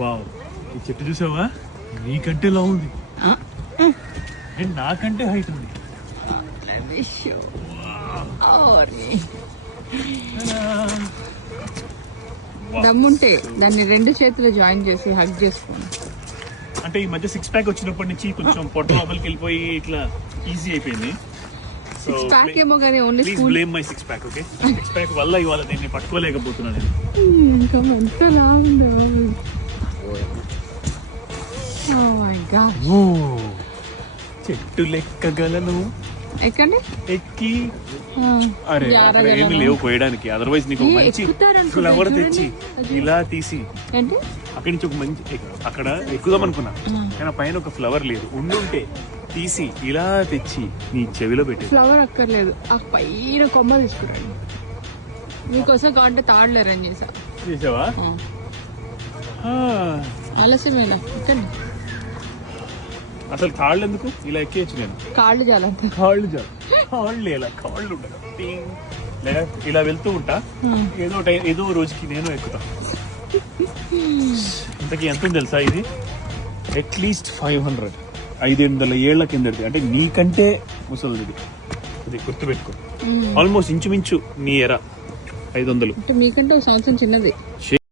Wow, ఈ చెట్టు చూసావా? నీకంటే లా ఉంది అండ్ నాకంటే హైట్ ఉంది. దమ్ముంటే దాన్ని 2 చేతులు జాయిన్ చేసి హగ్ చేసుకోండి. అంటే ఈ మధ్య 6 ప్యాక్ వచ్చినప్పటి నుంచి కొంచెం పొట్ట లోపలికి వెళ్ళిపోయి ఇట్లా ఈజీ అయిపోయింది. 6 ప్యాక్ ఏమో కానీ only please school. Blame my 6 pack. Okay, 6 pack వల్ల ఇవాళ దీన్ని పట్టుకోలేకపోతున్నాను నేను. ఇంకా ఎంతలా ఉందో. Oh my God. చెట్టు లెక్కగలను ఎక్కండి. ఎక్కి Ah, అరే జారా అక్కడ ఏమీ జారా. లేవు కోయడానికి. అదర్వైజ్ నీకు ఏ, మంచి ఎక్కుతారనుకుంటా, ఫ్లవర్ చూడండి. తెచ్చి ఇలా తీసి ఏంటి? అక్కడి నుంచి ఒక మంచి అక్కడ ఎక్కుదాం అనుకున్నా, కానీ ఆ పైన ఒక ఫ్లవర్ లేదు. ఉండుంటే తీసి ఇలా తెచ్చి నీ చెవిలో పెట్టి. ఫ్లవర్ అక్కర్లేదు, ఆ పైన కొమ్మ తీసుకురండి. మీకోసం కాంటే తాడులు అరేంజ్ చేసా. చేసావా? ఆలస్యమేనా? ఎక్కండి. అసలు కాళ్ళు ఎందుకు? ఇలా ఎక్కేయచ్చు నేను. కాళ్ళు చాలా. కాళ్ళు చాలు. కాళ్ళు ఇలా కాళ్ళు ఉండగా లేదా ఇలా వెళ్తూ ఉంటా. ఏదో రోజుకి నేను ఎక్కుతా. ఇంతకీ ఎంత ఉంది తెలుసా? ఇది అట్లీస్ట్ 500 ఏళ్ల కిందది. అంటే నీకంటే ముసలిది. ఇది గుర్తుపెట్టుకో. ఆల్మోస్ట్ ఇంచుమించు నీ ఎరా 500. అంటే మీకంటే ఒక సంవత్సరం చిన్నది.